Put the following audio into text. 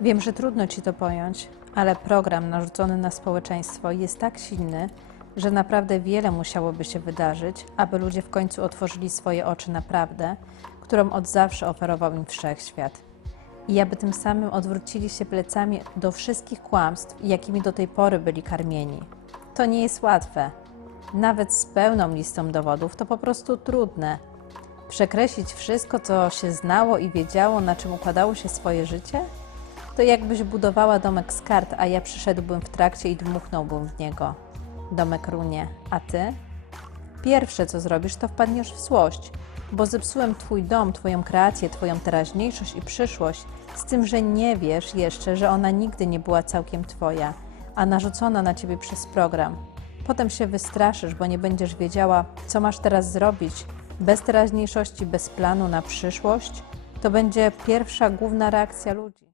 Wiem, że trudno ci to pojąć, ale program narzucony na społeczeństwo jest tak silny, że naprawdę wiele musiałoby się wydarzyć, aby ludzie w końcu otworzyli swoje oczy na prawdę, którą od zawsze oferował im wszechświat. I aby tym samym odwrócili się plecami do wszystkich kłamstw, jakimi do tej pory byli karmieni. To nie jest łatwe. Nawet z pełną listą dowodów to po prostu trudne. Przekreślić wszystko, co się znało i wiedziało, na czym układało się swoje życie? To jakbyś budowała domek z kart, a ja przyszedłbym w trakcie i dmuchnąłbym w niego. Domek runie, a ty? Pierwsze, co zrobisz, to wpadniesz w złość, bo zepsułem twój dom, twoją kreację, twoją teraźniejszość i przyszłość, z tym, że nie wiesz jeszcze, że ona nigdy nie była całkiem twoja, a narzucona na ciebie przez program. Potem się wystraszysz, bo nie będziesz wiedziała, co masz teraz zrobić. Bez teraźniejszości, bez planu na przyszłość, to będzie pierwsza główna reakcja ludzi.